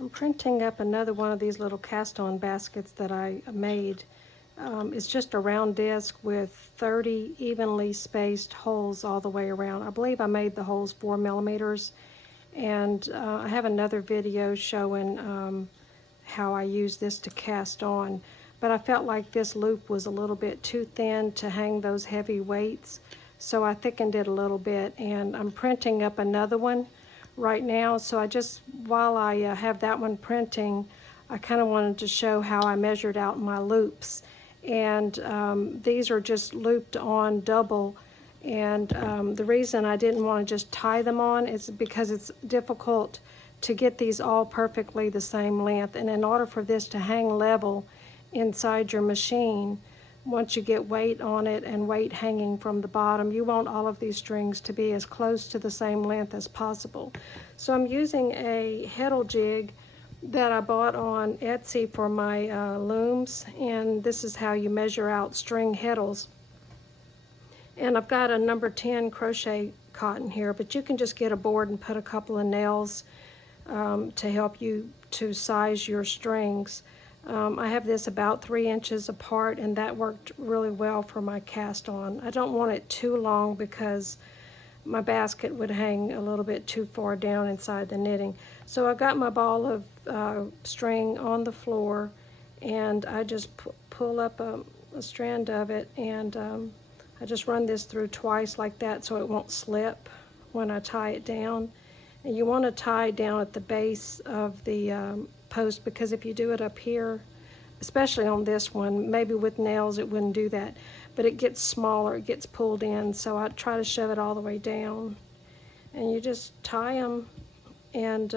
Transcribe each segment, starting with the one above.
I'm printing up another one of these little cast-on baskets that I made. It's just a round disc with 30 evenly spaced holes all the way around. I believe I made the holes 4 millimeters, and I have another video showing how I use this to cast on. But I felt like this loop was a little bit too thin to hang those heavy weights, so I thickened it a little bit, and I'm printing up another one right now. So I just, while I have that one printing, I kind of wanted to show how I measured out my loops. And these are just looped on double. And the reason I didn't want to just tie them on is because it's difficult to get these all perfectly the same length. And in order for this to hang level inside your machine, once you get weight on it and weight hanging from the bottom, you want all of these strings to be as close to the same length as possible. So I'm using a heddle jig that I bought on Etsy for my looms, and this is how you measure out string heddles. And I've got a number 10 crochet cotton here, but you can just get a board and put a couple of nails to help you to size your strings. I have this about 3 inches apart, and that worked really well for my cast on. I don't want it too long because my basket would hang a little bit too far down inside the knitting. So I got my ball of string on the floor, and I just pull up a strand of it, and I just run this through twice like that so it won't slip when I tie it down. And you want to tie down at the base of the post, because if you do it up here, especially on this one, maybe with nails it wouldn't do that, but it gets smaller, it gets pulled in, so I try to shove it all the way down. And you just tie them, and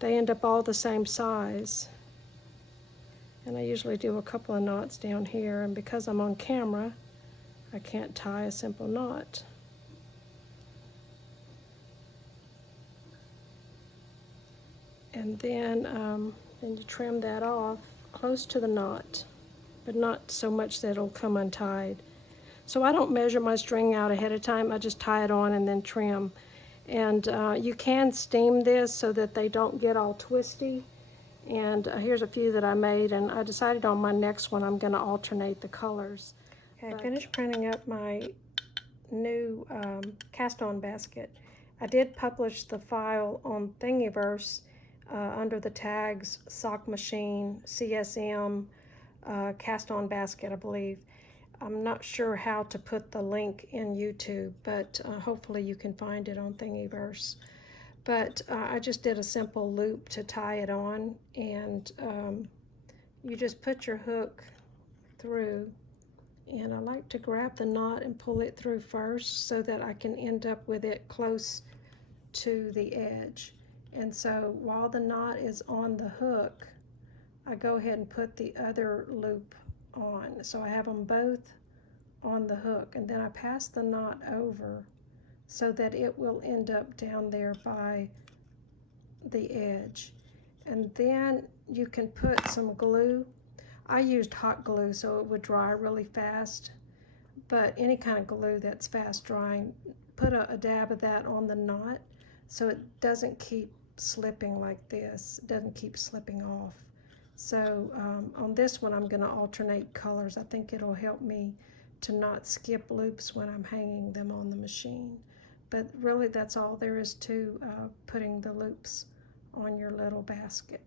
they end up all the same size. And I usually do a couple of knots down here, and because I'm on camera, I can't tie a simple knot. And then you trim that off close to the knot, but not so much that it'll come untied. So I don't measure my string out ahead of time, I just tie it on and then trim. And you can steam this so that they don't get all twisty. And here's a few that I made, and I decided on my next one I'm going to alternate the colors. Okay, I finished printing up my new cast-on basket. I did publish the file on Thingiverse under the tags sock machine, CSM, cast-on basket, I believe. I'm not sure how to put the link in YouTube, but hopefully you can find it on Thingiverse. But I just did a simple loop to tie it on, and you just put your hook through, and I like to grab the knot and pull it through first so that I can end up with it close to the edge. And so while the knot is on the hook, I go ahead and put the other loop on. So I have them both on the hook, and then I pass the knot over so that it will end up down there by the edge. And then you can put some glue. I used hot glue so it would dry really fast, but any kind of glue that's fast drying, put a dab of that on the knot so it doesn't keep slipping like this, it doesn't keep slipping off. So on this one I'm going to alternate colors. I think it'll help me to not skip loops when I'm hanging them on the machine. But really that's all there is to putting the loops on your little basket.